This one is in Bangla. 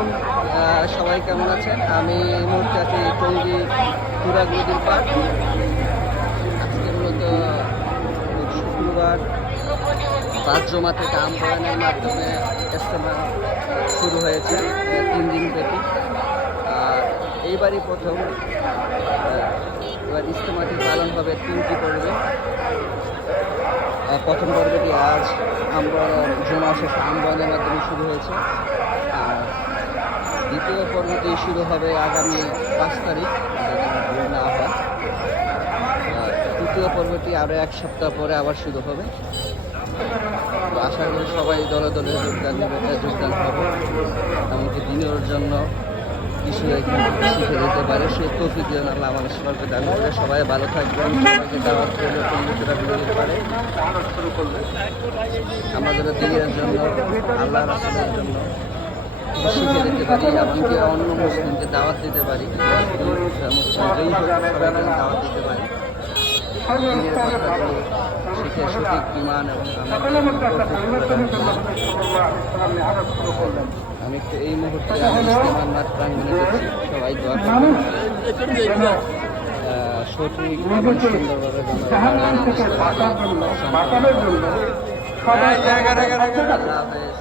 আলাইকুম। সবাই কেমন আছেন? আমি এই মুহূর্তে আছি টঙ্গী তুরাগ নদীর পাড়। আজকে মূলত শুক্রবার বাদ থেকে আম্বয়ানের মাধ্যমে ইজতেমা শুরু হয়েছে 3 দিন ব্যাপী। আর এইবারই প্রথম এবার ইজতেমাটি পালন হবে 3টি পর্বে। প্রথম পর্বটি আজ আমরা জমা শেষে আম্বয়ানের মাধ্যমে শুরু হয়েছে। আর দ্বিতীয় পর্বটি শুরু হবে আগামী 5 তারিখ, ভুল না হয়। তৃতীয় পর্বটি আরও 1 সপ্তাহ পরে আবার শুরু হবে। তো আশা করি সবাই দলে দলে যোগদান হবে, এমনকি দিনের জন্য কিছু এখানে শিখে দিতে পারে সেই তৌফিক যেন আল্লাহ আমাদের সবাইকে দান করে। সবাই ভালো থাকবেন, সবাইকে দাওয়াত করলে বন্ধুরা বিরোধী পারে। আমাদের দিনের জন্য, আল্লাহ রাসূলের জন্য শিখে দিতে পারি, এমনকি অন্য মুসলিমকে দাওয়াত দিতে পারি, মুসলিম যেই হোক সবাইকে দাওয়াত দিতে পারি। দিনের কথাগুলো শিখে সঠিক ইমান এবং আমি একটু এই মুহূর্তে ইজতেমার মাঠ প্রাঙ্গণে দেখছি, সবাই দোয়া করবেন সঠিক এবং সুন্দরভাবে। আল্লাহ হাফেজ।